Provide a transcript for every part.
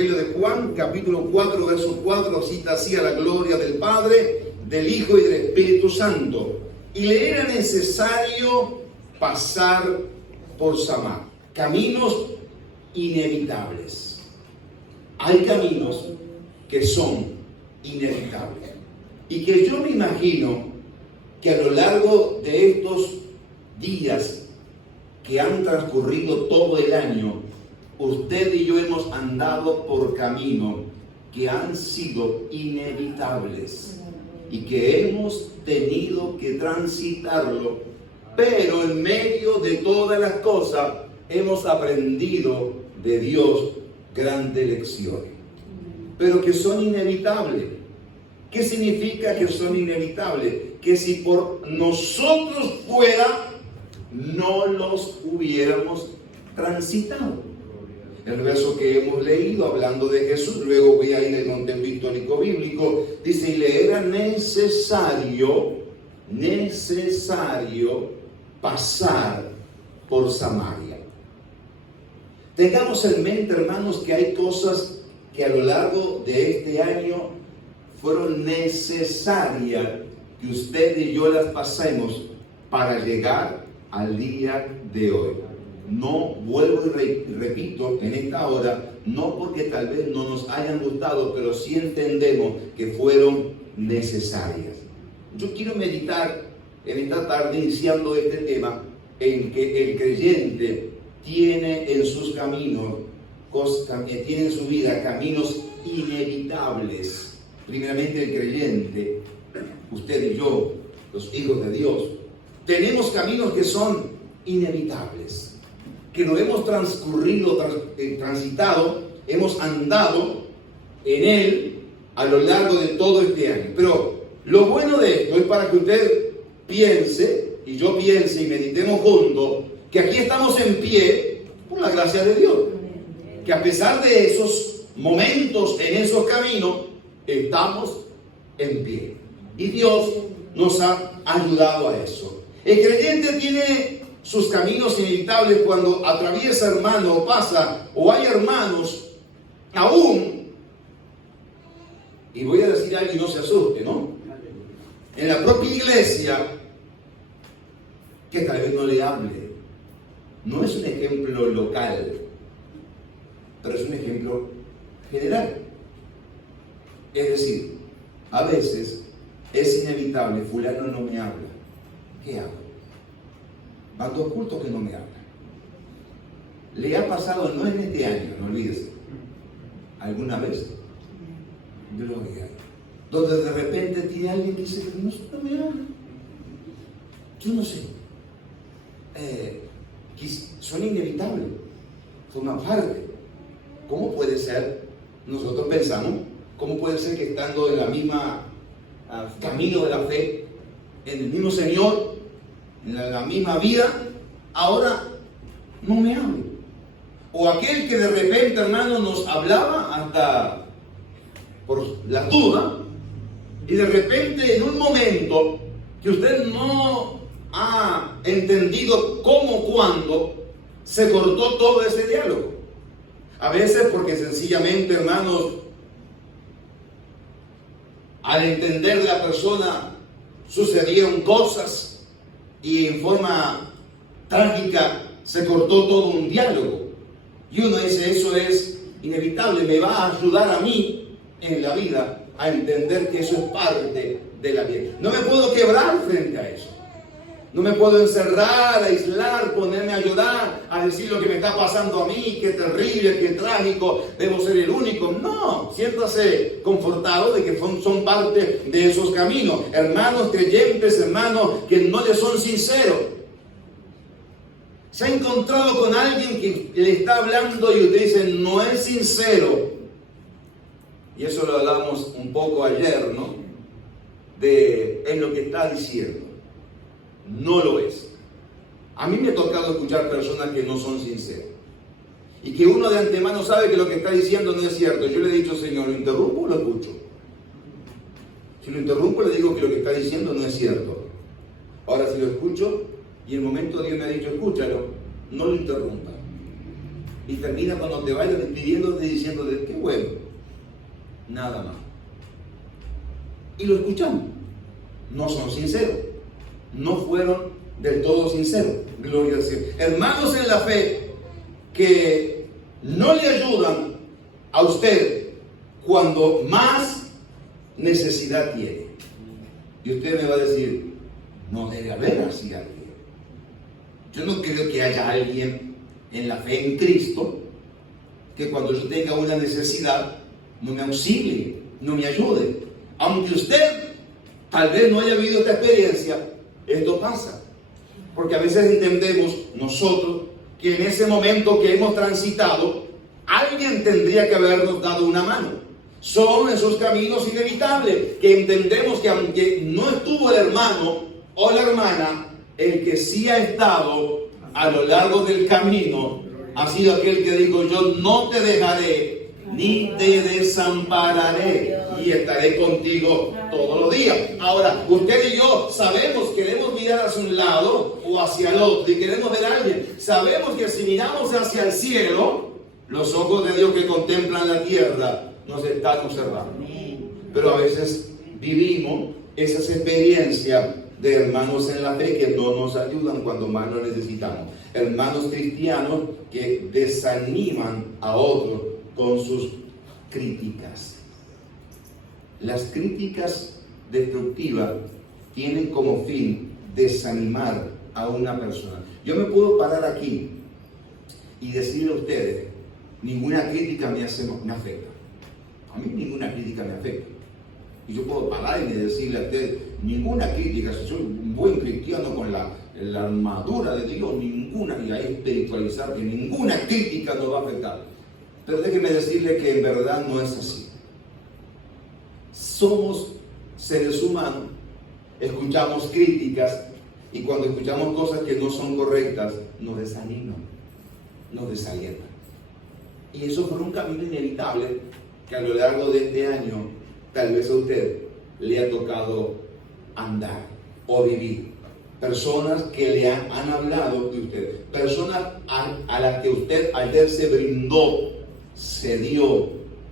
Evangelio de Juan, capítulo 4, verso 4, cita así: a la gloria del Padre, del Hijo y del Espíritu Santo. Y le era necesario pasar por Samaria. Caminos inevitables. Hay caminos que son inevitables. Y que yo me imagino que a lo largo de estos días que han transcurrido todo el año, usted y yo hemos andado por caminos que han sido inevitables y que hemos tenido que transitarlo, pero en medio de todas las cosas hemos aprendido de Dios grandes lecciones, pero que son inevitables. ¿Qué significa que son inevitables? Que si por nosotros fuera, no los hubiéramos transitado. El verso que hemos leído hablando de Jesús, luego voy a ir al contexto histórico bíblico, dice: y le era necesario pasar por Samaria. Tengamos en mente, hermanos, que hay cosas que a lo largo de este año fueron necesarias que usted y yo las pasemos para llegar al día de hoy. No, vuelvo y repito en esta hora, no porque tal vez no nos hayan gustado, pero sí entendemos que fueron necesarias. Yo quiero meditar en esta tarde, iniciando este tema, en que el creyente tiene en sus caminos, tiene en su vida caminos inevitables. Primeramente el creyente, usted y yo, los hijos de Dios, tenemos caminos que son inevitables, que no hemos transitado, hemos andado en él a lo largo de todo este año. Pero lo bueno de esto es para que usted piense, y yo piense, y meditemos juntos, que aquí estamos en pie por la gracia de Dios. Que a pesar de esos momentos en esos caminos, estamos en pie. Y Dios nos ha ayudado a eso. El creyente tiene sus caminos inevitables cuando atraviesa, hermano, o pasa, o hay hermanos aún, y voy a decir algo y no se asuste, ¿no? En la propia iglesia, que tal vez no le hable. No es un ejemplo local, pero es un ejemplo general. Es decir, a veces es inevitable: fulano no me habla. ¿Qué hago? Van 2 cultos que no me hablan. Le ha pasado, no en este año, no olvídese, alguna vez, gloria, donde de repente tiene alguien que dice: no me habla. Yo no sé. Son inevitables, forman parte. ¿Cómo puede ser? Nosotros pensamos, ¿cómo puede ser que estando en la misma camino de la fe, en el mismo Señor, en la misma vida, ahora no me hable? O aquel que de repente, hermano, nos hablaba hasta por la duda, y de repente en un momento que usted no ha entendido cómo, cuándo, se cortó todo ese diálogo. A veces porque sencillamente, hermanos, al entender de la persona sucedieron cosas y en forma trágica se cortó todo un diálogo. Y uno dice: eso es inevitable, me va a ayudar a mí en la vida a entender que eso es parte de la vida. No me puedo quebrar frente a eso. No me puedo encerrar, aislar, ponerme a llorar, a decir lo que me está pasando a mí, qué terrible, qué trágico, debo ser el único. No, siéntase confortado de que son parte de esos caminos. Hermanos creyentes, hermanos que no le son sinceros. Se ha encontrado con alguien que le está hablando y usted dice: no es sincero. Y eso lo hablamos un poco ayer, ¿no? En lo que está diciendo. No lo es. A mí me ha tocado escuchar personas que no son sinceras y que uno de antemano sabe que lo que está diciendo no es cierto. Yo le he dicho: Señor, ¿lo interrumpo o lo escucho? Si lo interrumpo, le digo que lo que está diciendo no es cierto. Ahora, si lo escucho y en el momento Dios me ha dicho: escúchalo, no lo interrumpa. y termina cuando te vayas despidiéndote diciéndote, qué bueno, nada más. Y lo escuchamos. No son sinceros, no fueron del todo sinceros. Gloria al Señor. Hermanos en la fe que no le ayudan a usted cuando más necesidad tiene. Y usted me va a decir, no debe haber así alguien. Yo no creo que haya alguien en la fe en Cristo que cuando yo tenga una necesidad no me auxilie, no me ayude. Aunque usted tal vez no haya vivido esta experiencia, esto pasa. Porque a veces entendemos nosotros que en ese momento que hemos transitado, alguien tendría que habernos dado una mano. Son esos caminos inevitables que entendemos que aunque no estuvo el hermano o la hermana, el que sí ha estado a lo largo del camino ha sido aquel que dijo, yo no te dejaré ni te desampararé y estaré contigo todos los días. Ahora, usted y yo sabemos, queremos mirar hacia un lado o hacia el otro y queremos ver a alguien. Sabemos que si miramos hacia el cielo, los ojos de Dios que contemplan la tierra nos están observando. Pero a veces vivimos esas experiencias de hermanos en la fe que no nos ayudan cuando más lo necesitamos. Hermanos cristianos que desaniman a otros con sus críticas. Las críticas destructivas tienen como fin desanimar a una persona. Yo me puedo parar aquí y decirle a ustedes, ninguna crítica me afecta. A mí ninguna crítica me afecta. Y yo puedo parar y decirle a ustedes, ninguna crítica, si soy un buen cristiano con la armadura de Dios, ninguna, y ahí espiritualizar que ninguna crítica nos va a afectar. Pero déjeme decirle que en verdad no es así. Somos seres humanos, escuchamos críticas y cuando escuchamos cosas que no son correctas, nos desaniman, nos desalientan. Y eso fue un camino inevitable que a lo largo de este año tal vez a usted le ha tocado andar o vivir. Personas que le han hablado de usted, personas a las que usted ayer se brindó, se dio,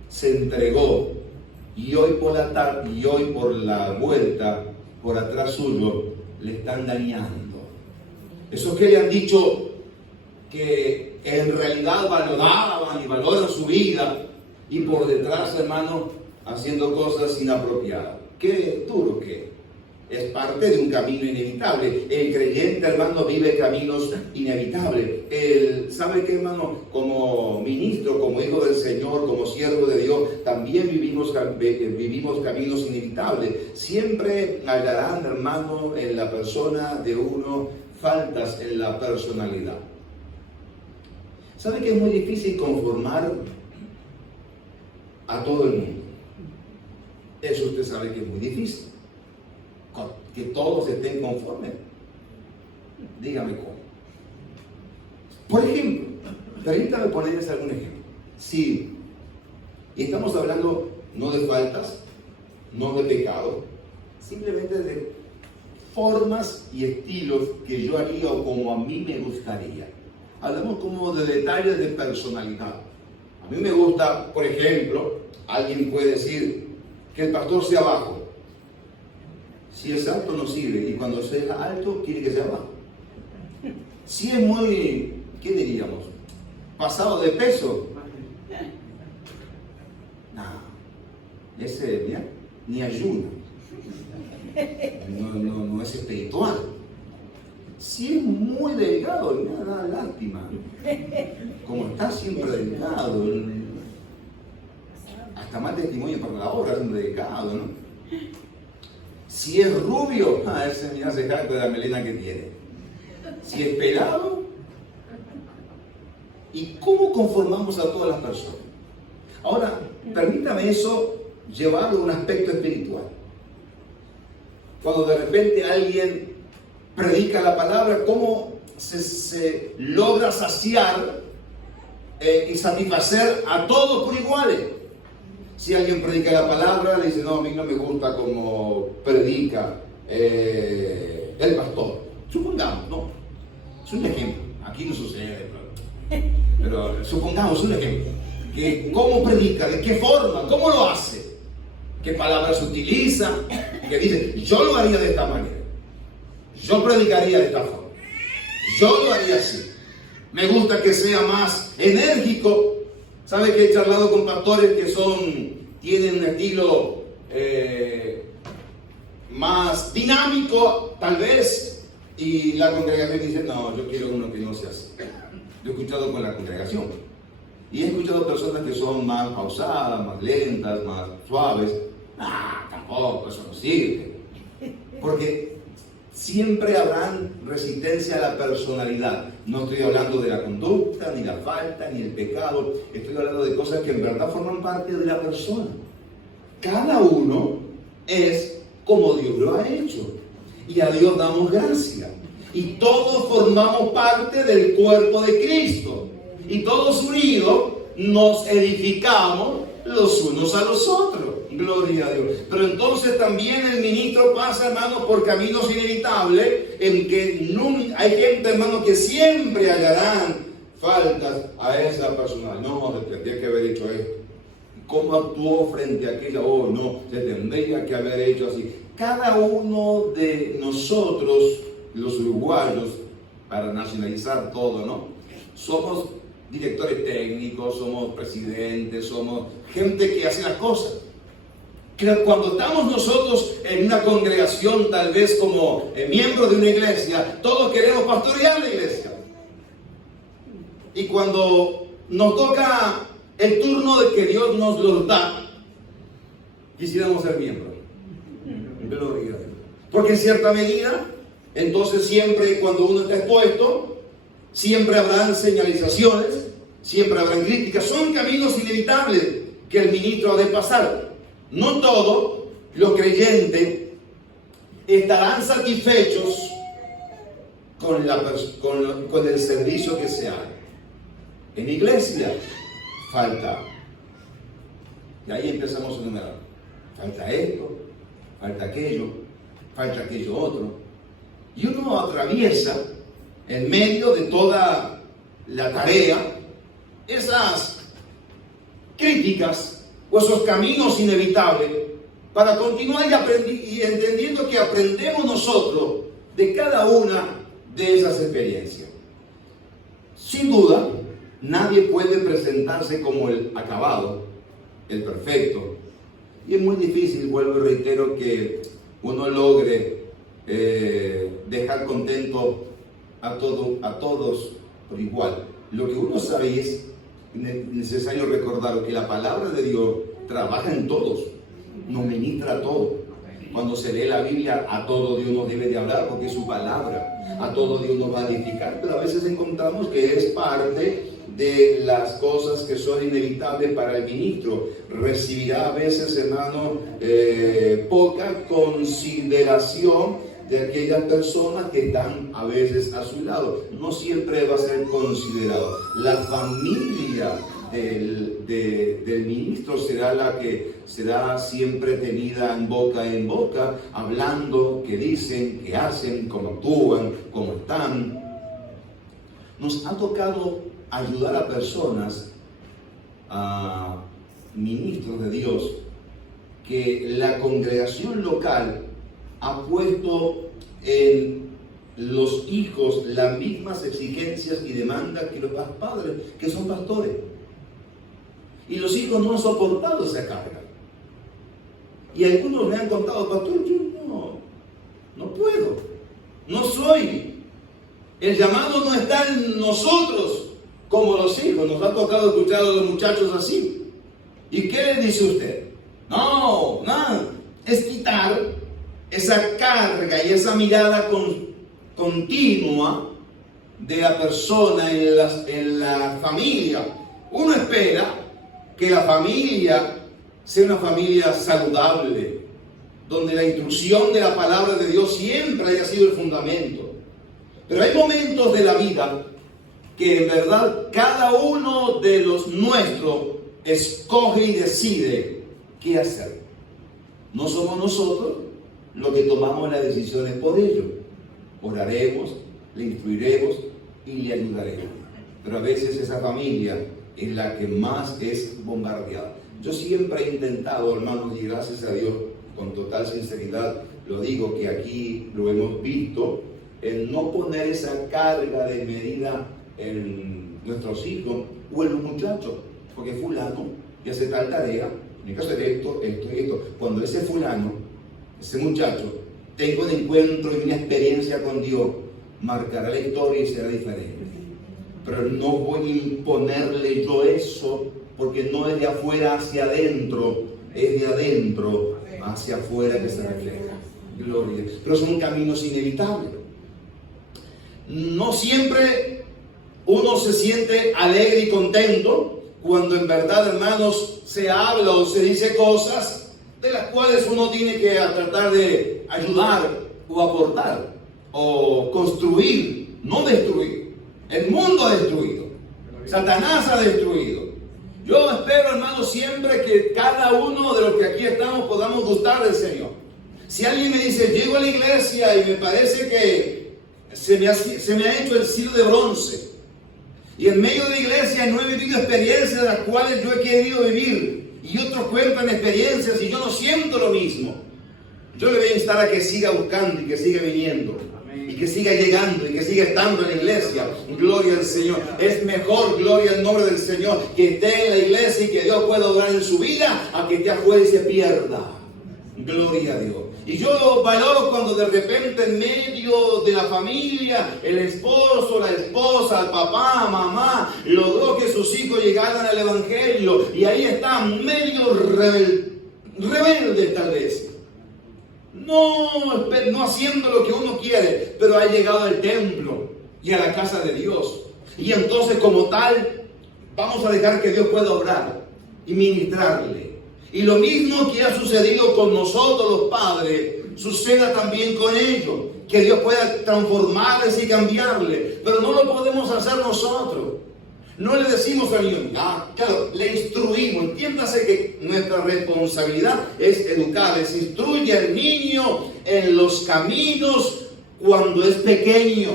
se entregó, y hoy por la tarde y hoy por la vuelta por atrás suyo le están dañando. Esos que le han dicho que en realidad valoraban y valoran su vida y por detrás, hermano, haciendo cosas inapropiadas. Qué duro que es parte de un camino inevitable. El creyente, hermano, vive caminos inevitables. ¿Sabe qué, hermano? Como ministro, como hijo del Señor, como siervo de Dios, también vivimos caminos inevitables. Siempre hallarán, hermano, en la persona de uno faltas en la personalidad. ¿Sabe que es muy difícil conformar a todo el mundo? Eso usted sabe que es muy difícil. Que todos estén conformes. Dígame cómo. Por ejemplo, permítame ponerles algún ejemplo. Sí, y estamos hablando no de faltas, no de pecado, simplemente de formas y estilos que yo haría o como a mí me gustaría. Hablamos como de detalles de personalidad. A mí me gusta, por ejemplo, alguien puede decir que el pastor sea bajo. Si es alto no sirve, y cuando sea alto quiere que sea bajo. Si es muy, ¿qué diríamos? Pasado de peso. No, ese mira, ni ayuda. No es espiritual. Si es muy delgado, me da lástima. Como está siempre delgado, hasta más testimonio para la obra, es un delgado, ¿no? Si es rubio, ese mira se jacta de la melena que tiene. Si es pelado, ¿y cómo conformamos a todas las personas? Ahora, permítame eso llevarlo a un aspecto espiritual. Cuando de repente alguien predica la palabra, ¿cómo se logra saciar y satisfacer a todos por iguales? Si alguien predica la palabra, le dice, no, a mí no me gusta como predica el pastor. Supongamos, ¿no? Es un ejemplo. Aquí no sucede, ¿no? Pero supongamos un ejemplo. Que ¿cómo predica? ¿De qué forma? ¿Cómo lo hace? ¿Qué palabras utiliza? Que dice, yo lo haría de esta manera. Yo predicaría de esta forma. Yo lo haría así. Me gusta que sea más enérgico. ¿Sabe que he charlado con pastores que tienen un estilo más dinámico, tal vez? Y la congregación dice, no, yo quiero uno que no sea así. Yo he escuchado con la congregación. Y he escuchado personas que son más pausadas, más lentas, más suaves. Tampoco, eso no sirve. Porque siempre habrán resistencia a la personalidad. No estoy hablando de la conducta, ni la falta, ni el pecado. Estoy hablando de cosas que en verdad forman parte de la persona. Cada uno es como Dios lo ha hecho. Y a Dios damos gracia. Y todos formamos parte del cuerpo de Cristo. Y todos unidos nos edificamos los unos a los otros. Gloria a Dios. Pero entonces también el ministro pasa, hermano, por caminos inevitables en que hay gente, hermano, que siempre hallarán faltas a esa persona. No, se tendría que haber hecho esto. ¿Cómo actuó frente a aquella? Oh, no, se tendría que haber hecho así. Cada uno de nosotros, los uruguayos, para nacionalizar todo, ¿no? Somos directores técnicos, somos presidentes, somos gente que hace las cosas. Cuando estamos nosotros en una congregación, tal vez como miembros de una iglesia, todos queremos pastorear la iglesia. Y cuando nos toca el turno de que Dios nos lo da, quisiéramos ser miembros. Gloria a Dios. Porque en cierta medida, entonces siempre cuando uno está expuesto, siempre habrán señalizaciones, siempre habrán críticas. Son caminos inevitables que el ministro ha de pasar. No todos los creyentes estarán satisfechos con el servicio que se haga. En la iglesia falta. Y ahí empezamos a enumerar. Falta esto, falta aquello otro. Y uno atraviesa en medio de toda la tarea esas críticas o esos caminos inevitables para continuar y entendiendo que aprendemos nosotros de cada una de esas experiencias. Sin duda, nadie puede presentarse como el acabado, el perfecto. Y es muy difícil, vuelvo y reitero, que uno logre dejar contento a todos por igual. Lo que uno sabe es necesario recordar que la palabra de Dios trabaja en todos, nos ministra a todos. Cuando se lee la Biblia, a todo Dios nos debe de hablar porque es su palabra, a todo Dios nos va a edificar, pero a veces encontramos que es parte de las cosas que son inevitables para el ministro. Recibirá a veces, hermano, poca consideración de aquellas personas que están a veces a su lado. No siempre va a ser considerado. La familia del ministro será la que será siempre tenida en boca, hablando, qué dicen, qué hacen, cómo actúan, cómo están. Nos ha tocado ayudar a personas, a ministros de Dios, que la congregación local ha puesto en los hijos las mismas exigencias y demandas que los padres, que son pastores. Y los hijos no han soportado esa carga. Y algunos me han contado, pastor, yo no puedo, no soy. El llamado no está en nosotros como los hijos. Nos ha tocado escuchar a los muchachos así. ¿Y qué le dice usted? No, nada. Es quitar esa carga y esa mirada continua de la persona en la familia. Uno espera que la familia sea una familia saludable, donde la instrucción de la palabra de Dios siempre haya sido el fundamento. Pero hay momentos de la vida que en verdad cada uno de los nuestros escoge y decide qué hacer. No somos nosotros los que tomamos las decisiones por ello. Oraremos, le instruiremos y le ayudaremos. pero a veces esa familia es la que más es bombardeada. Yo siempre he intentado, hermanos, y gracias a Dios, con total sinceridad, lo digo que aquí lo hemos visto, el no poner esa carga de medida en nuestros hijos o en los muchachos, porque fulano y hace tal tarea, tiene que hacer esto, esto y esto. Cuando ese fulano, ese muchacho, tenga un encuentro y una experiencia con Dios, marcará la historia y será diferente. Pero no voy a imponerle yo eso, porque no es de afuera hacia adentro, es de adentro hacia afuera que se refleja. Gloria. Pero son caminos inevitables. No siempre uno se siente alegre y contento cuando en verdad, hermanos, se habla o se dice cosas de las cuales uno tiene que tratar de ayudar o aportar o construir, no destruir. El mundo ha destruido, Satanás ha destruido. Yo espero, hermanos, siempre que cada uno de los que aquí estamos podamos gustar del Señor. Si alguien me dice, llego a la iglesia y me parece que se me ha hecho el siglo de bronce, y en medio de la iglesia no he vivido experiencias de las cuales yo he querido vivir, y otros cuentan experiencias y yo no siento lo mismo, yo le voy a instar a que siga buscando y que siga viniendo, y que siga llegando y que siga estando en la iglesia. Gloria al Señor. Es mejor, gloria al nombre del Señor, que esté en la iglesia y que Dios pueda obrar en su vida, a que esté afuera y se pierda. Gloria a Dios. Y yo valoro cuando de repente en medio de la familia, el esposo, la esposa, el papá, mamá, logró que sus hijos llegaran al evangelio, y ahí están medio rebeldes tal vez. No haciendo lo que uno quiere, pero ha llegado al templo y a la casa de Dios. Y entonces, como tal, vamos a dejar que Dios pueda obrar y ministrarle. Y lo mismo que ha sucedido con nosotros los padres, suceda también con ellos. Que Dios pueda transformarles y cambiarles. Pero no lo podemos hacer nosotros. No le decimos al niño, claro, le instruimos. Entiéndase que nuestra responsabilidad es educar, se instruye al niño en los caminos cuando es pequeño,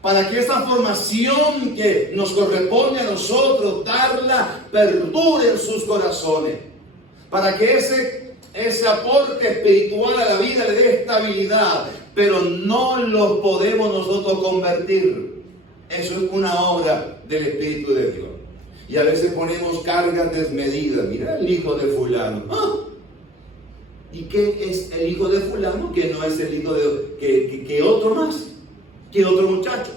para que esa formación que nos corresponde a nosotros darla perdure en sus corazones, para que ese aporte espiritual a la vida le dé estabilidad, pero no lo podemos nosotros convertir. Eso es una obra del Espíritu de Dios. Y a veces ponemos cargas desmedidas. Mira el hijo de fulano. ¿Y qué es el hijo de fulano? Que no es el hijo de que otro más, que otro muchacho.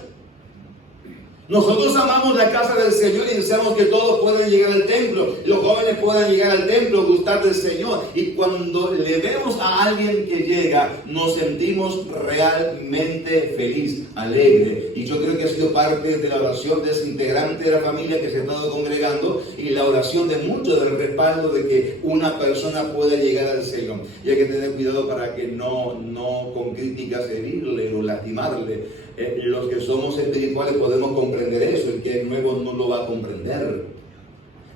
Nosotros amamos la casa del Señor y deseamos que todos puedan llegar al templo, los jóvenes puedan llegar al templo, gustar del Señor. Y cuando le vemos a alguien que llega, nos sentimos realmente feliz, alegre. Y yo creo que ha sido parte de la oración de ese integrante de la familia que se ha estado congregando, y la oración de muchos del respaldo de que una persona pueda llegar al Señor. Y hay que tener cuidado para que no con críticas herirle o lastimarle. Los que somos espirituales podemos comprender eso, el que es nuevo no lo va a comprender.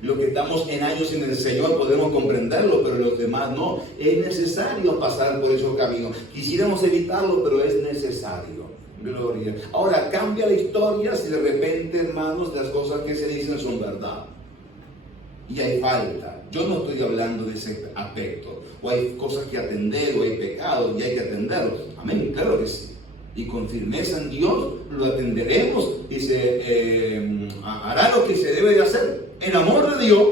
Los que estamos en años en el Señor podemos comprenderlo, pero los demás no. Es necesario pasar por esos caminos. Quisiéramos evitarlo, pero es necesario. Gloria. Ahora, cambia la historia si de repente, hermanos, las cosas que se dicen son verdad. Y hay falta. Yo no estoy hablando de ese aspecto. O hay cosas que atender, o hay pecados y hay que atenderlos. Amén, claro que sí. Y con firmeza en Dios lo atenderemos. Dice, hará lo que se debe de hacer en amor de Dios,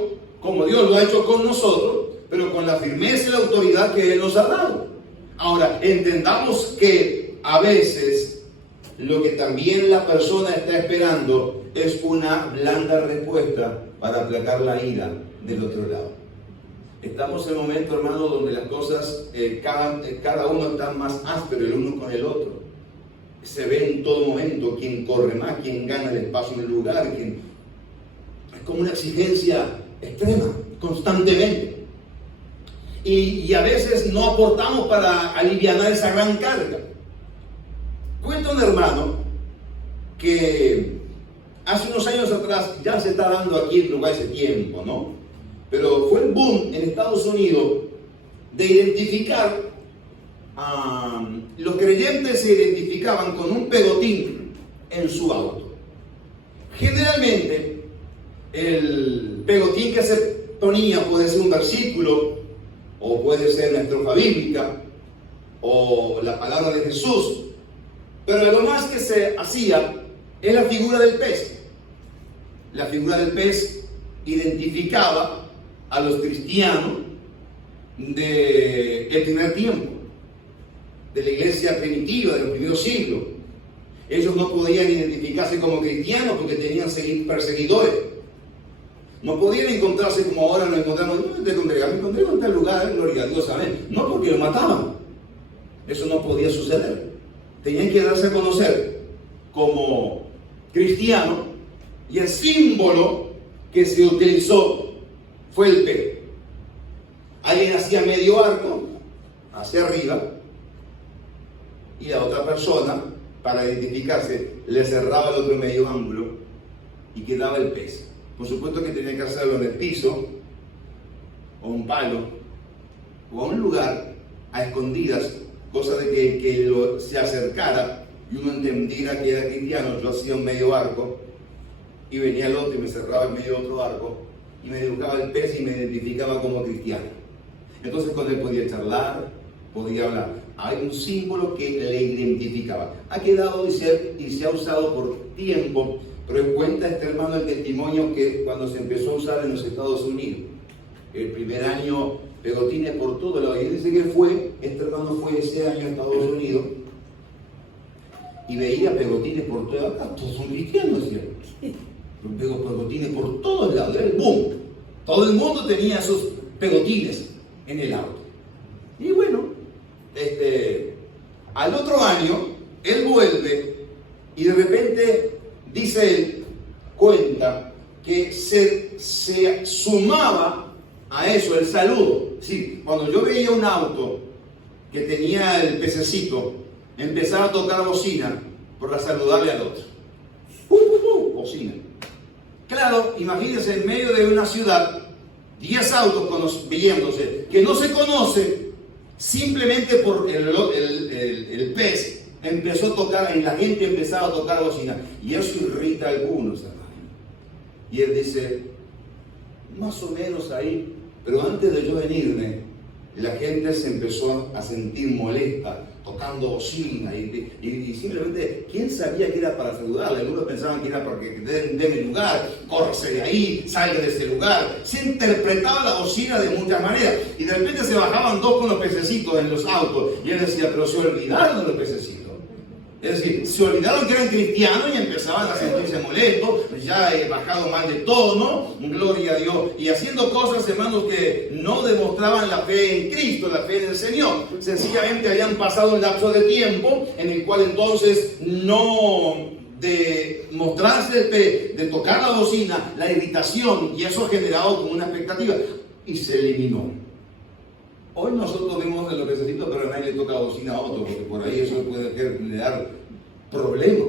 como Dios lo ha hecho con nosotros, pero con la firmeza y la autoridad que Él nos ha dado. Ahora, entendamos que a veces lo que también la persona está esperando es una blanda respuesta para aplacar la ira del otro lado. Estamos en un momento, hermano, donde las cosas, cada uno está más áspero el uno con el otro. Se ve en todo momento quién corre más, quién gana el espacio en el lugar, es como una exigencia extrema, constantemente. Y a veces no aportamos para aliviar esa gran carga. Cuenta un hermano que hace unos años atrás, ya se está dando aquí en lugar ese tiempo, ¿no? Pero fue el boom en Estados Unidos de identificar. Los creyentes se identificaban con un pegotín en su auto. Generalmente, el pegotín que se ponía puede ser un versículo, o puede ser una estrofa bíblica, o la palabra de Jesús, pero lo más que se hacía es la figura del pez. La figura del pez identificaba a los cristianos del primer tiempo, de la iglesia primitiva, de los primeros siglos. Ellos no podían identificarse como cristianos porque tenían perseguidores. No podían encontrarse como ahora nos encontramos. ¿Dónde te congregas? Me congrego en tal lugar, gloria a Dios, amén. No, porque lo mataban. Eso no podía suceder. Tenían que darse a conocer como cristianos, y el símbolo que se utilizó fue el pez. Alguien hacía medio arco hacia arriba y la otra persona, para identificarse, le cerraba el otro medio ángulo y quedaba el pez. Por supuesto que tenía que hacerlo en el piso, o un palo, o a un lugar a escondidas, cosa de que se acercara y uno entendiera que era cristiano. Yo hacía un medio arco y venía el otro y me cerraba el medio otro arco y me dibujaba el pez y me identificaba como cristiano. Entonces con él podía charlar, podía hablar. Hay un símbolo que le identificaba. Ha quedado y se ha usado por tiempo, pero cuenta este hermano el testimonio que cuando se empezó a usar en los Estados Unidos, el primer año, pegotines por todo lado. Y él dice que este hermano fue ese año a Estados Unidos y veía pegotines por todo acá. Todos son cristianos, ¿cierto? Pegotines por todos lados, era el boom. Todo el mundo tenía esos pegotines en el auto. Y bueno, al otro año, él vuelve y de repente, dice él, cuenta que se sumaba a eso el saludo. Sí, cuando yo veía un auto que tenía el pececito, empezaba a tocar bocina para saludarle al otro. Bocina. Claro, imagínense en medio de una ciudad, 10 autos viéndose, que no se conoce, simplemente por el pez empezó a tocar, y la gente empezaba a tocar bocina, y eso irrita a algunos, hermano. Y él dice, más o menos ahí, pero antes de yo venirme, la gente se empezó a sentir molesta, tocando bocina, y simplemente, ¿quién sabía que era para saludarle? Algunos pensaban que era para que den el lugar, córrese de ahí, salga de ese lugar. Se interpretaba la bocina de muchas maneras, y de repente se bajaban dos con los pececitos en los autos, y él decía, pero se olvidaron de los pececitos. Es decir, se olvidaron que eran cristianos y empezaban a sentirse molestos, ya he bajado mal de tono, gloria a Dios, y haciendo cosas, hermanos, que no demostraban la fe en Cristo, la fe en el Señor. Sencillamente habían pasado un lapso de tiempo en el cual entonces no de mostrarse el fe, de tocar la bocina, la irritación, y eso ha generado como una expectativa, y se eliminó. Hoy nosotros vemos los pececitos, pero a nadie le toca la bocina a otro, porque por ahí eso puede dar problemas,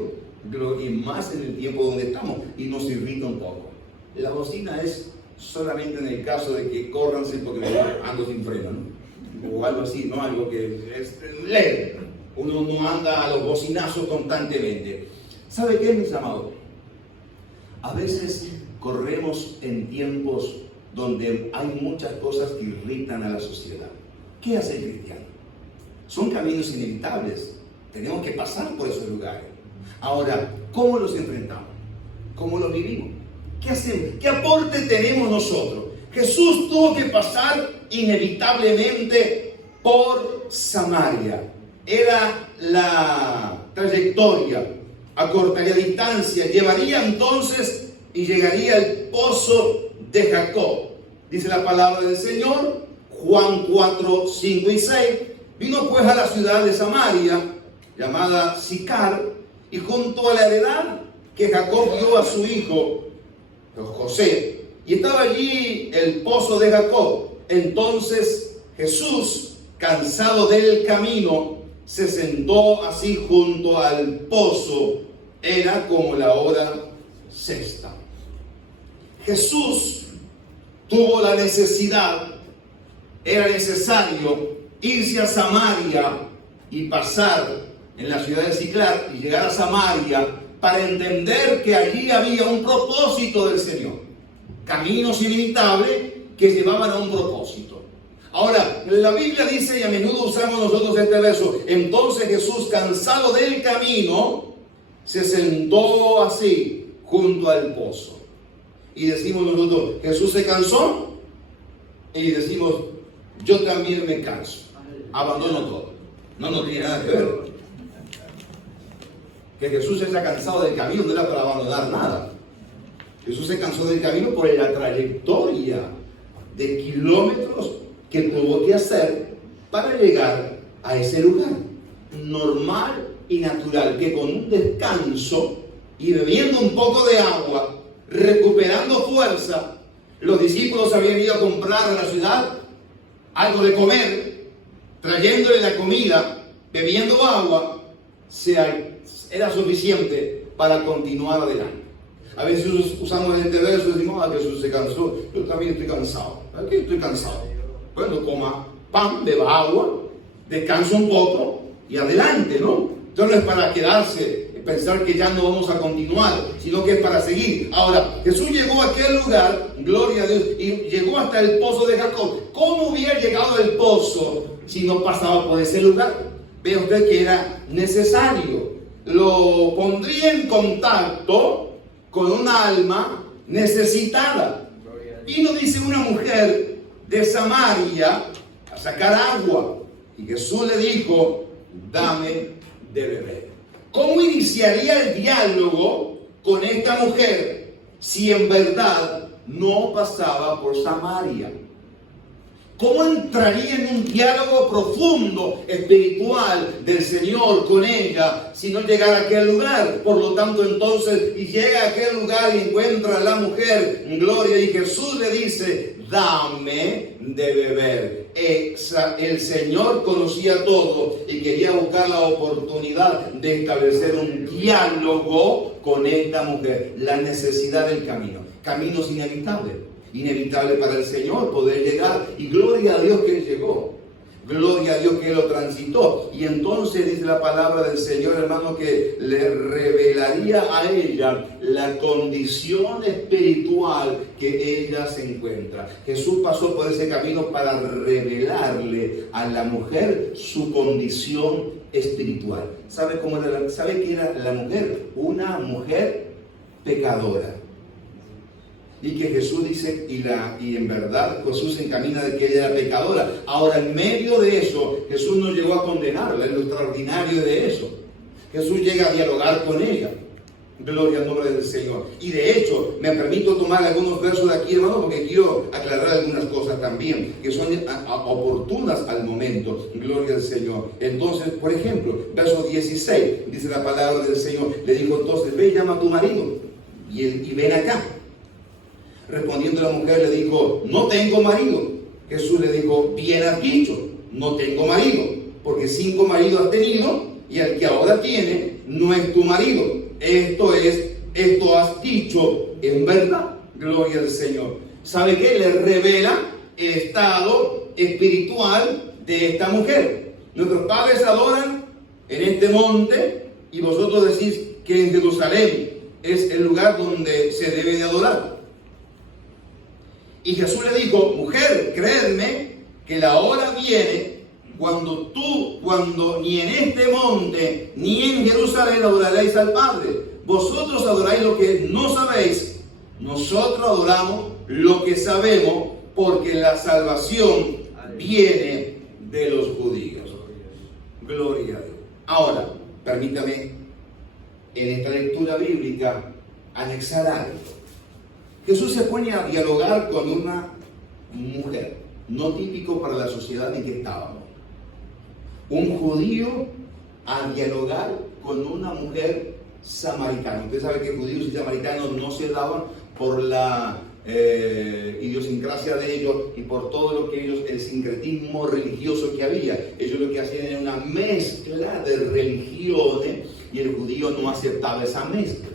y más en el tiempo donde estamos, y nos irrita un poco. La bocina es solamente en el caso de que córranse porque ando sin freno, ¿no? O algo así, ¿no? Algo que es leve. Uno no anda a los bocinazos constantemente. ¿Sabe qué, mis amados? A veces corremos en tiempos donde hay muchas cosas que irritan a la sociedad. ¿Qué hace el cristiano? Son caminos inevitables. Tenemos que pasar por esos lugares. Ahora, ¿cómo los enfrentamos? ¿Cómo los vivimos? ¿Qué hacemos? ¿Qué aporte tenemos nosotros? Jesús tuvo que pasar inevitablemente por Samaria. Era la trayectoria. Acortaría distancia. Llevaría entonces y llegaría al pozo de Jacob. Dice la palabra del Señor, Juan 4, 5 y 6. Vino pues a la ciudad de Samaria, llamada Sicar, y junto a la heredad que Jacob dio a su hijo José, y estaba allí el pozo de Jacob. Entonces Jesús, cansado del camino, se sentó así junto al pozo. Era como la hora sexta. Jesús tuvo la necesidad, era necesario irse a Samaria y pasar en la ciudad de Sicar y llegar a Samaria para entender que allí había un propósito del Señor. Caminos inevitables que llevaban a un propósito. Ahora, la Biblia dice, y a menudo usamos nosotros este verso, entonces Jesús, cansado del camino, se sentó así, junto al pozo. Y decimos nosotros, Jesús se cansó, y decimos, yo también me canso, abandono todo. No tiene nada que ver. Que Jesús se haya cansado del camino no era para abandonar nada. Jesús se cansó del camino por la trayectoria de kilómetros que tuvo que hacer para llegar a ese lugar. Normal y natural, que con un descanso y bebiendo un poco de agua, recuperando fuerza, los discípulos habían ido a comprar a la ciudad algo de comer, trayéndole la comida, bebiendo agua, era suficiente para continuar adelante. A veces usamos este verso y decimos, Jesús se cansó, yo también estoy cansado. Aquí estoy cansado. Bueno, coma pan, beba agua, descansa un poco y adelante, ¿no? Entonces no es para quedarse, pensar que ya no vamos a continuar, sino que es para seguir. Ahora, Jesús llegó a aquel lugar, gloria a Dios, y llegó hasta el pozo de Jacob. ¿Cómo hubiera llegado al pozo si no pasaba por ese lugar? Ve usted que era necesario. Lo pondría en contacto con una alma necesitada. Vino, dice, una mujer de Samaria a sacar agua. Y Jesús le dijo, dame de beber. ¿Cómo iniciaría el diálogo con esta mujer si en verdad no pasaba por Samaria? ¿Cómo entraría en un diálogo profundo, espiritual del Señor con ella si no llegara a aquel lugar? Por lo tanto, entonces, y llega a aquel lugar y encuentra a la mujer, gloria, y Jesús le dice, dame de beber. El Señor conocía todo y quería buscar la oportunidad de establecer un diálogo con esta mujer. La necesidad del camino. Caminos inevitables. Inevitable para el Señor poder llegar, y gloria a Dios que Él llegó, gloria a Dios que Él lo transitó. Y entonces dice la palabra del Señor, hermano, que le revelaría a ella la condición espiritual que ella se encuentra. Jesús pasó por ese camino para revelarle a la mujer su condición espiritual. ¿Sabe qué era la mujer? Una mujer pecadora. Y que Jesús dice, y en verdad Jesús se encamina de que ella era pecadora. Ahora, en medio de eso, Jesús no llegó a condenarla, es lo extraordinario de eso. Jesús llega a dialogar con ella. Gloria al nombre del Señor. Y de hecho, me permito tomar algunos versos de aquí, hermano, porque quiero aclarar algunas cosas también, que son oportunas al momento. Gloria al Señor. Entonces, por ejemplo, verso 16, dice la palabra del Señor. Le dijo entonces, ve y llama a tu marido, y ven acá. Respondiendo la mujer le dijo, no tengo marido. Jesús le dijo, bien has dicho, no tengo marido, porque 5 maridos has tenido y el que ahora tiene no es tu marido. Esto has dicho en verdad. Gloria al Señor. ¿Sabe qué? Le revela el estado espiritual de esta mujer. Nuestros padres adoran en este monte y vosotros decís que en Jerusalén es el lugar donde se debe de adorar. Y Jesús le dijo, mujer, créedme que la hora viene cuando ni en este monte ni en Jerusalén adoraréis al Padre. Vosotros adoráis lo que no sabéis, nosotros adoramos lo que sabemos, porque la salvación viene de los judíos. Gloria a Dios. Ahora, permítame en esta lectura bíblica anexar algo. Jesús se pone a dialogar con una mujer, no típico para la sociedad en que estábamos. Un judío a dialogar con una mujer samaritana. Usted sabe que judíos y samaritanos no se daban por la idiosincrasia de ellos y por todo lo que ellos, el sincretismo religioso que había. Ellos lo que hacían era una mezcla de religiones y el judío no aceptaba esa mezcla.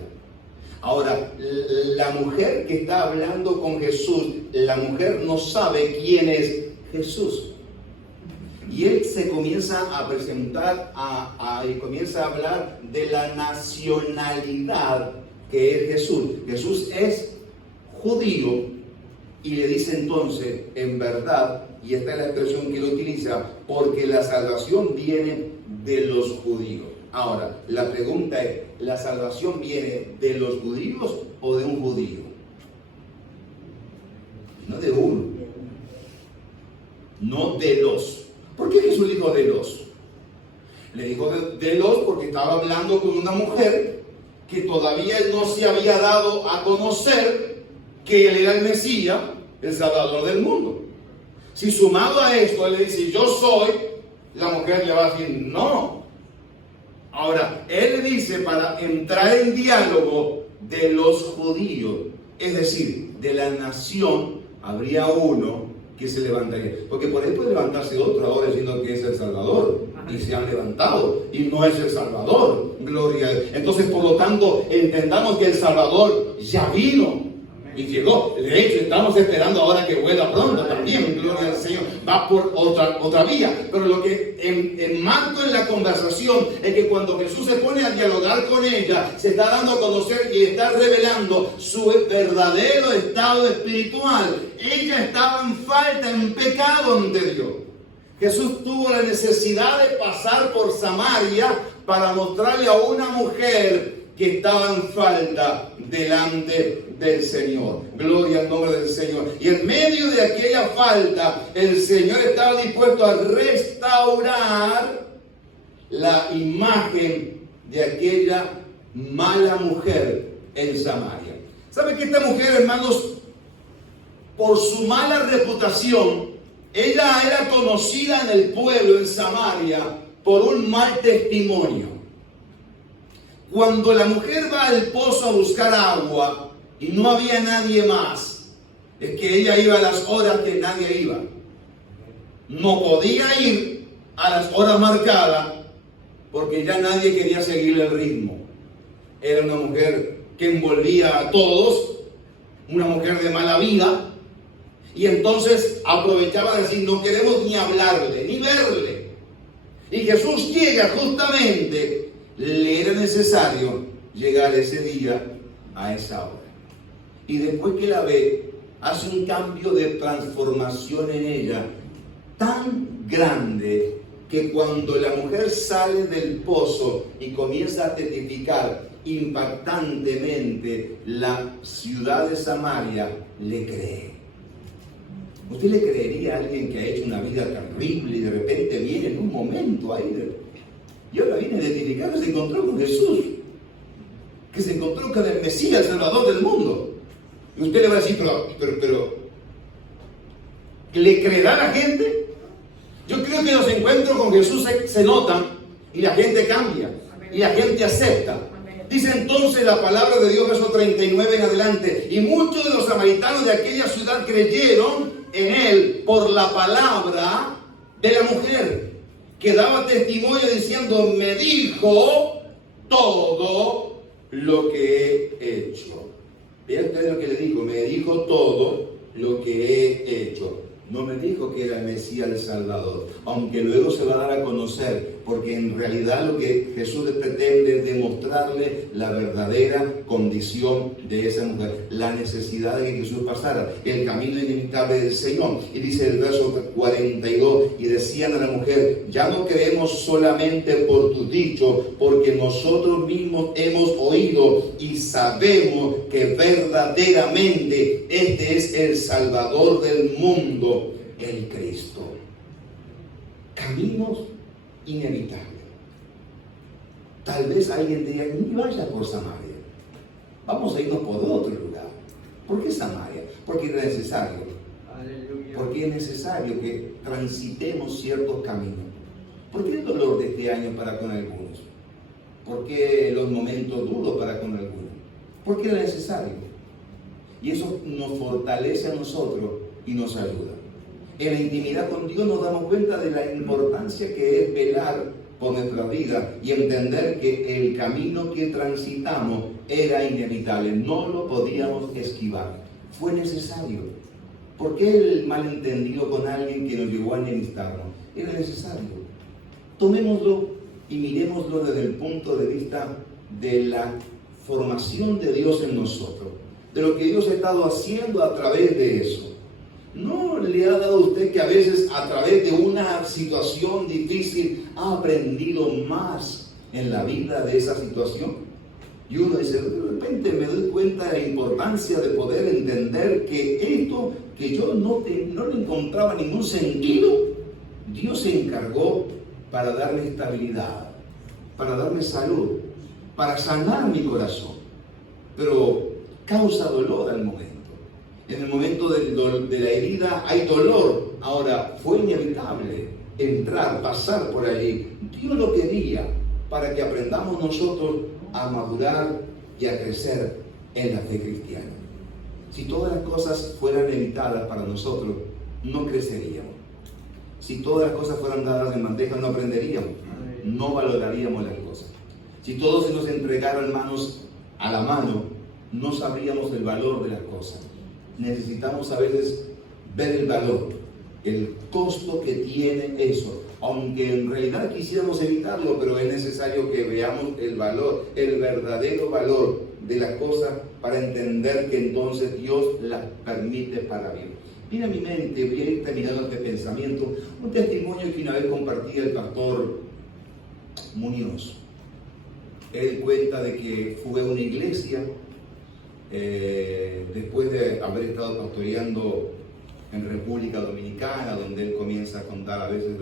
Ahora, la mujer que está hablando con Jesús, la mujer no sabe quién es Jesús. Y él se comienza a presentar, y comienza a hablar de la nacionalidad que es Jesús. Jesús es judío y le dice entonces, en verdad, y esta es la expresión que él utiliza, porque la salvación viene de los judíos. Ahora, la pregunta es, ¿la salvación viene de los judíos o de un judío? No de uno. No de los. ¿Por qué Jesús dijo de los? Le dijo de los porque estaba hablando con una mujer que todavía él no se había dado a conocer que él era el Mesías, el Salvador del mundo. Si sumado a esto él le dice, yo soy, la mujer le va a decir, no. Ahora, él le dice para entrar en diálogo de los judíos, es decir, de la nación, habría uno que se levantaría. Porque por ahí puede levantarse otro ahora diciendo que es el Salvador. Y se han levantado y no es el Salvador. Gloria a Dios. Entonces, por lo tanto, entendamos que el Salvador ya vino y llegó. De hecho, estamos esperando ahora que vuelva pronto también. Gloria al Señor. Va por otra vía. Pero lo que enmarco en la conversación es que cuando Jesús se pone a dialogar con ella, se está dando a conocer y está revelando su verdadero estado espiritual. Ella estaba en falta, en pecado ante Dios. Jesús tuvo la necesidad de pasar por Samaria para mostrarle a una mujer que estaba en falta delante del Señor. Gloria al nombre del Señor. Y en medio de aquella falta, el Señor estaba dispuesto a restaurar la imagen de aquella mala mujer en Samaria. ¿Sabe que esta mujer, hermanos, por su mala reputación, ella era conocida en el pueblo, en Samaria, por un mal testimonio? Cuando la mujer va al pozo a buscar agua y no había nadie más, es que ella iba a las horas que nadie iba. No podía ir a las horas marcadas porque ya nadie quería seguirle el ritmo. Era una mujer que envolvía a todos, una mujer de mala vida, y entonces aprovechaba de decir, no queremos ni hablarle, ni verle. Y Jesús llega justamente, le era necesario llegar ese día a esa hora. Y después que la ve, hace un cambio de transformación en ella tan grande que cuando la mujer sale del pozo y comienza a testificar impactantemente, la ciudad de Samaria le cree. ¿Usted le creería a alguien que ha hecho una vida terrible y de repente viene en un momento ahí? Y ahora viene a testificar que se encontró con Jesús, que se encontró con el Mesías, el Salvador del mundo. Y usted le va a decir, pero ¿le creerá la gente? Yo creo que los encuentros con Jesús se notan y la gente cambia y la gente acepta. Dice entonces la palabra de Dios, verso 39 en adelante, y muchos de los samaritanos de aquella ciudad creyeron en él por la palabra de la mujer, que daba testimonio diciendo, me dijo todo lo que he hecho. Vean ustedes lo que le dijo, me dijo todo lo que he hecho. No me dijo que era el Mesías, el Salvador, aunque luego se va a dar a conocer, porque en realidad lo que Jesús le pretende es demostrarle la verdadera condición de esa mujer, la necesidad de que Jesús pasara, el camino inevitable del Señor. Y dice el verso 42, y decían a la mujer, ya no creemos solamente por tu dicho, porque nosotros mismos hemos oído y sabemos que verdaderamente este es el Salvador del mundo, el Cristo. Caminos inevitables. Tal vez alguien diga, ni vaya por Samaria, vamos a irnos por otro lugar. ¿Por qué Samaria? Porque es necesario. Aleluya. Porque es necesario que transitemos ciertos caminos. ¿Por qué el dolor de este año para con algunos? ¿Por qué los momentos duros para con algunos? Porque es necesario. Y eso nos fortalece a nosotros y nos ayuda. En la intimidad con Dios nos damos cuenta de la importancia que es velar por nuestra vida y entender que el camino que transitamos era inevitable, no lo podíamos esquivar. Fue necesario. ¿Por qué el malentendido con alguien que nos llevó a enemistarnos? Era necesario. Tomémoslo y miremoslo desde el punto de vista de la formación de Dios en nosotros, de lo que Dios ha estado haciendo a través de eso. ¿No le ha dado a usted que a veces a través de una situación difícil ha aprendido más en la vida de esa situación? Y uno dice, de repente me doy cuenta de la importancia de poder entender que esto que yo no le encontraba ningún sentido, Dios se encargó para darme estabilidad, para darme salud, para sanar mi corazón. Pero causa dolor al momento. En el momento de la herida hay dolor. Ahora, fue inevitable entrar, pasar por allí. Dios lo quería para que aprendamos nosotros a madurar y a crecer en la fe cristiana. Si todas las cosas fueran evitadas para nosotros, no creceríamos. Si todas las cosas fueran dadas en bandeja, no aprenderíamos, no valoraríamos las cosas. Si todo se nos entregara en manos a la mano, no sabríamos el valor de las cosas. Necesitamos a veces ver el valor, el costo que tiene eso. Aunque en realidad quisiéramos evitarlo, pero es necesario que veamos el valor, el verdadero valor de las cosas para entender que entonces Dios las permite para bien. Mira mi mente, voy a ir terminando este pensamiento, un testimonio que una vez compartía el pastor Muñoz. Él cuenta de que fue a una iglesia después de haber estado pastoreando en República Dominicana, donde él comienza a contar a veces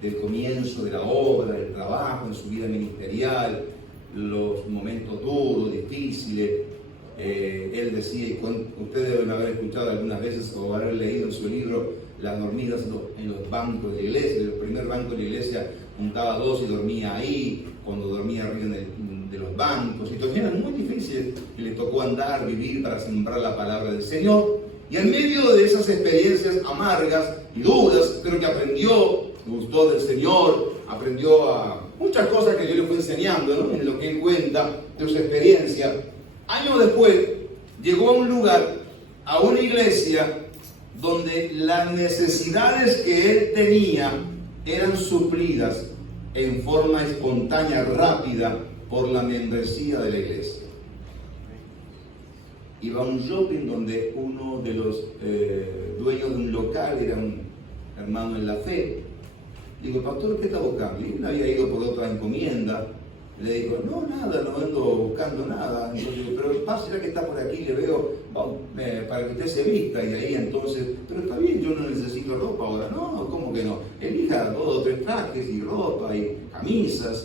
del comienzo de la obra, del trabajo, en su vida ministerial, los momentos duros, difíciles. Él decía, y ustedes deben haber escuchado algunas veces o haber leído en su libro las dormidas en los bancos de la iglesia. En el primer banco de la iglesia juntaba dos y dormía ahí, cuando dormía arriba de los bancos. Situaciones muy difíciles que le tocó andar, vivir para sembrar la palabra del Señor. Y en medio de esas experiencias amargas y duras, creo que aprendió, gustó del Señor, aprendió a muchas cosas que yo le fui enseñando, ¿no? En lo que él cuenta de su experiencia. Años después, llegó a un lugar, a una iglesia, donde las necesidades que él tenía eran suplidas en forma espontánea, rápida, por la membresía de la iglesia. Iba a un shopping donde uno de los dueños de un local era un hermano en la fe. Digo, pastor, ¿qué está buscando? Y él había ido por otra encomienda. Le digo, no, nada, no ando buscando nada. Entonces, pero pase, ya que está por aquí, le veo, para que usted se vista. Y ahí entonces, pero está bien, yo no necesito ropa ahora. No, ¿cómo que no? Elija 2 o 3 trajes y ropa y camisas.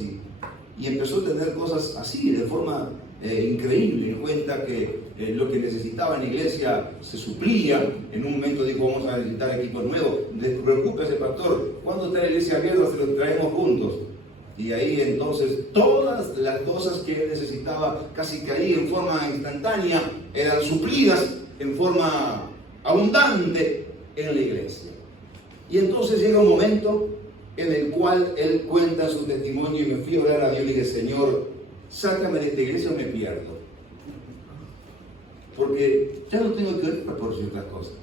Y empezó a tener cosas así, de forma increíble. Y cuenta que lo que necesitaba en la iglesia se suplía. En un momento dijo, vamos a necesitar equipos nuevos. Despreocúpese, pastor, cuando está la iglesia abierta se los traemos juntos. Y ahí entonces todas las cosas que él necesitaba, casi que ahí en forma instantánea, eran suplidas en forma abundante en la iglesia. Y entonces llega un momento en el cual él cuenta su testimonio y me fui a orar a Dios y dije, Señor, sácame de esta iglesia o me pierdo. Porque ya no tengo que orar por ciertas cosas.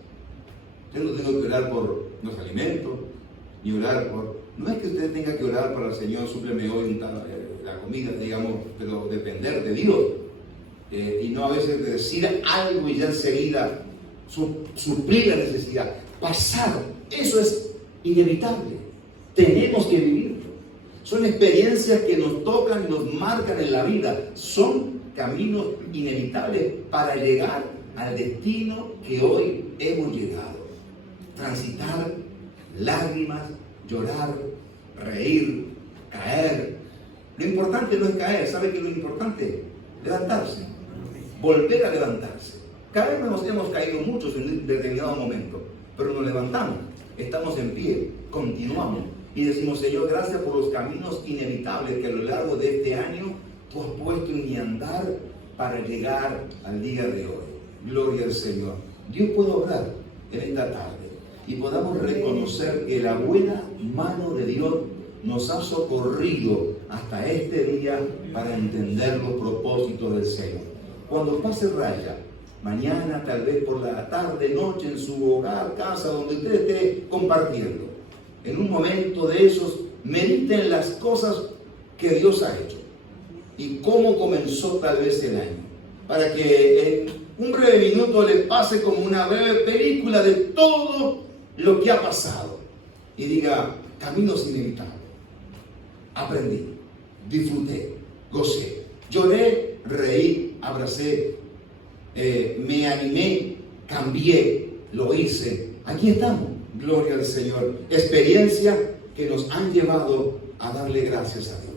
Ya no tengo que orar por los alimentos, ni orar por... No es que usted tenga que orar para el Señor, súpleme hoy la comida, digamos, pero depender de Dios. Y no a veces de decir algo y ya enseguida suplir la necesidad. Pasar, eso es inevitable. Tenemos que vivirlo. Son experiencias que nos tocan y nos marcan en la vida. Son caminos inevitables para llegar al destino que hoy hemos llegado. Transitar lágrimas, llorar, reír, caer. Lo importante no es caer, ¿sabe qué es lo importante? Levantarse, volver a levantarse. Caer hemos caído muchos en determinado momento, pero nos levantamos, estamos en pie, continuamos y decimos, Señor, gracias por los caminos inevitables que a lo largo de este año tú has puesto en mi andar para llegar al día de hoy. Gloria al Señor. Dios puede obrar en esta tarde y podamos reconocer que la buena mano de Dios nos ha socorrido hasta este día para entender los propósitos del Señor. Cuando pase raya mañana, tal vez por la tarde, noche, en su hogar, casa, donde usted esté compartiendo. En un momento de esos, mediten las cosas que Dios ha hecho y cómo comenzó tal vez el año, para que en un breve minuto le pase como una breve película de todo lo que ha pasado y diga: caminos inevitables, aprendí, disfruté, gocé, lloré, reí, abracé, me animé, cambié, lo hice. Aquí estamos, gloria al Señor. Experiencia que nos han llevado a darle gracias a Dios.